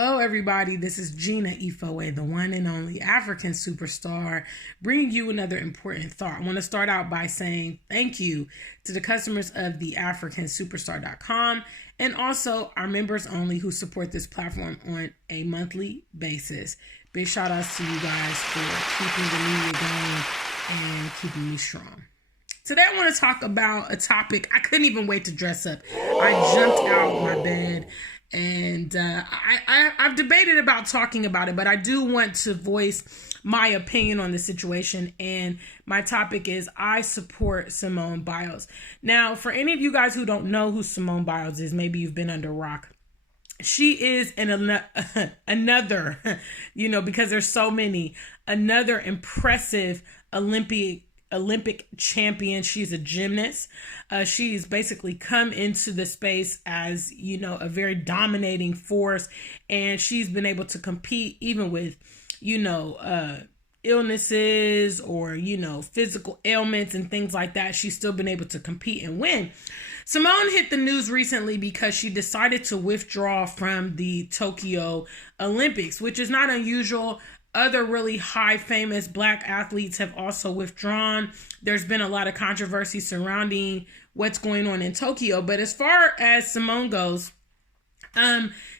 Hello, everybody. This is Gina Ifoe, the one and only African superstar, bringing you another important thought. I want to start out by saying thank you to the customers of theafricansuperstar.com and also our members only who support this platform on a monthly basis. Big shout outs to you guys for keeping the media going and keeping me strong. Today I want to talk about a topic. I couldn't even wait to dress up. I jumped out of my bed and I've debated about talking about it, but I do want to voice my opinion on the situation. And my topic is I support Simone Biles. Now, for any of you guys who don't know who Simone Biles is, maybe you've been under a rock. She is another, because there's so many, another impressive Olympic champion. She's a gymnast. She's basically come into the space as, a very dominating force. And she's been able to compete even with, illnesses or, physical ailments and things like that. She's still been able to compete and win. Simone hit the news recently because she decided to withdraw from the Tokyo Olympics, which is not unusual. Other really high famous Black athletes have also withdrawn. There's been a lot of controversy surrounding what's going on in Tokyo. But as far as Simone goes,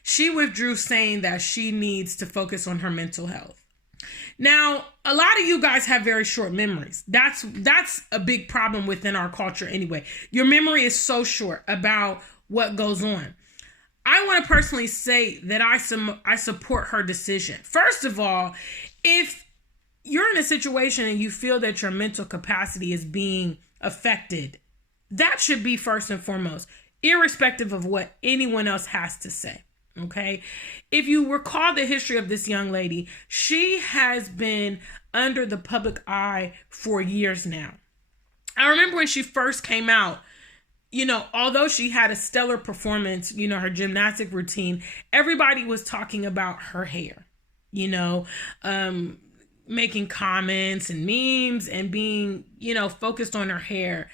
she withdrew saying that she needs to focus on her mental health. Now, a lot of you guys have very short memories. That's a big problem within our culture anyway. Your memory is so short about what goes on. I want to personally say that I support her decision. First of all, if you're in a situation and you feel that your mental capacity is being affected, that should be first and foremost, irrespective of what anyone else has to say. Okay. If you recall the history of this young lady, she has been under the public eye for years now. I remember when she first came out, although she had a stellar performance, her gymnastic routine, everybody was talking about her hair, making comments and memes and being, focused on her hair.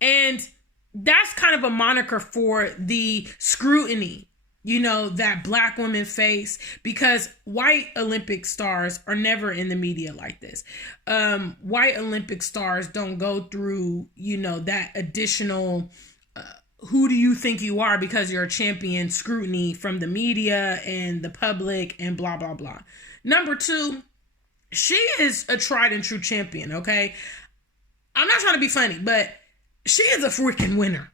And that's kind of a moniker for the scrutiny, that Black women face, because white Olympic stars are never in the media like this. White Olympic stars don't go through, that additional who do you think you are because you're a champion scrutiny from the media and the public and blah, blah, blah. Number two, she is a tried and true champion, okay? I'm not trying to be funny, but she is a freaking winner.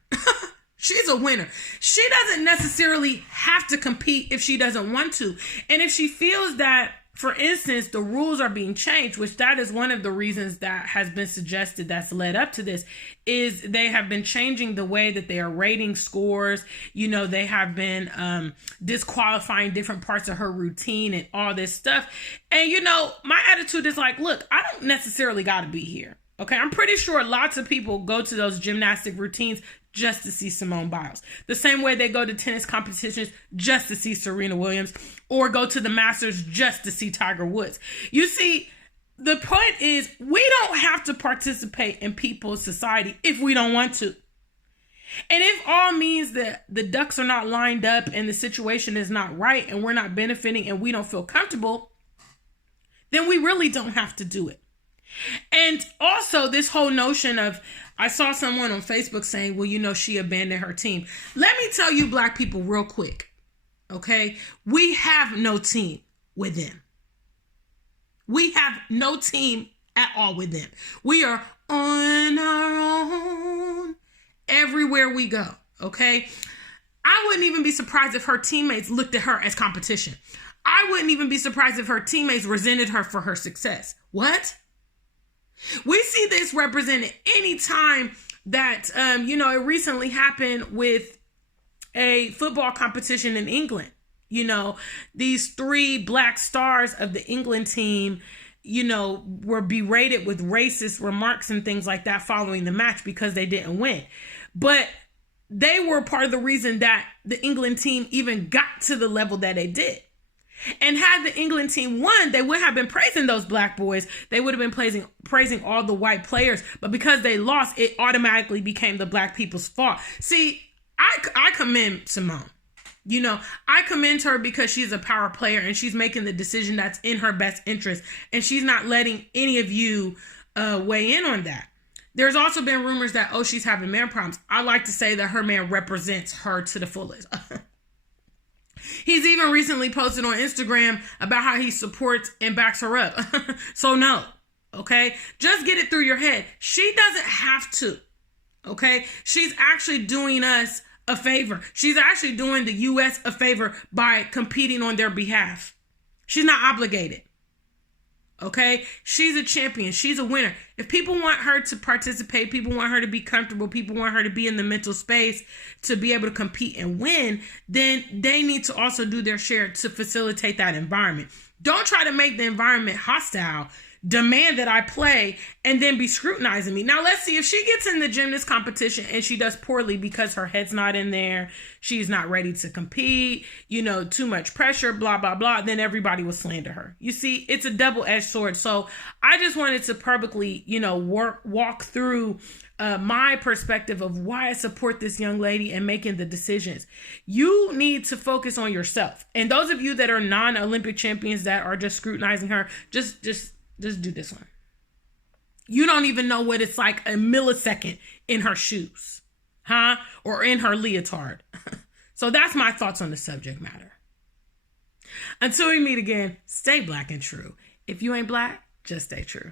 She's a winner. She doesn't necessarily have to compete if she doesn't want to. And if she feels that, for instance, the rules are being changed, which that is one of the reasons that has been suggested that's led up to this, is they have been changing the way that they are rating scores. They have been disqualifying different parts of her routine and all this stuff. And, my attitude is like, look, I don't necessarily got to be here. Okay, I'm pretty sure lots of people go to those gymnastic routines just to see Simone Biles. The same way they go to tennis competitions just to see Serena Williams, or go to the Masters just to see Tiger Woods. You see, the point is we don't have to participate in people's society if we don't want to. And if all means that the ducks are not lined up and the situation is not right and we're not benefiting and we don't feel comfortable, then we really don't have to do it. And also this whole notion of, I saw someone on Facebook saying, well, she abandoned her team. Let me tell you, Black people, real quick. Okay. We have no team with them. We have no team at all with them. We are on our own everywhere we go. Okay. I wouldn't even be surprised if her teammates looked at her as competition. I wouldn't even be surprised if her teammates resented her for her success. What? We see this represented anytime that, it recently happened with a football competition in England. These 3 Black stars of the England team, were berated with racist remarks and things like that following the match because they didn't win. But they were part of the reason that the England team even got to the level that they did. And had the England team won, they would have been praising those Black boys. They would have been praising all the white players. But because they lost, it automatically became the Black people's fault. See, I commend Simone. You know, I commend her because she's a power player and she's making the decision that's in her best interest. And she's not letting any of you weigh in on that. There's also been rumors that, oh, she's having man problems. I like to say that her man represents her to the fullest. He's even recently posted on Instagram about how he supports and backs her up. So no, okay? Just get it through your head. She doesn't have to, okay? She's actually doing us a favor. She's actually doing the U.S. a favor by competing on their behalf. She's not obligated. Okay? She's a champion. She's a winner. If people want her to participate, people want her to be comfortable, people want her to be in the mental space to be able to compete and win, then they need to also do their share to facilitate that environment. Don't try to make the environment hostile. Demand that I play and then be scrutinizing me. Now, let's see if she gets in the gymnast competition and she does poorly because her head's not in there. She's not ready to compete, you know, too much pressure, blah, blah, blah. Then everybody will slander her. You see, it's a double-edged sword. So I just wanted to publicly, you know, walk through my perspective of why I support this young lady and making the decisions. You need to focus on yourself. And those of you that are non-Olympic champions that are just scrutinizing her, just do this one. You don't even know what it's like a millisecond in her shoes, huh? Or in her leotard. So that's my thoughts on the subject matter. Until we meet again, stay black and true. If you ain't black, just stay true.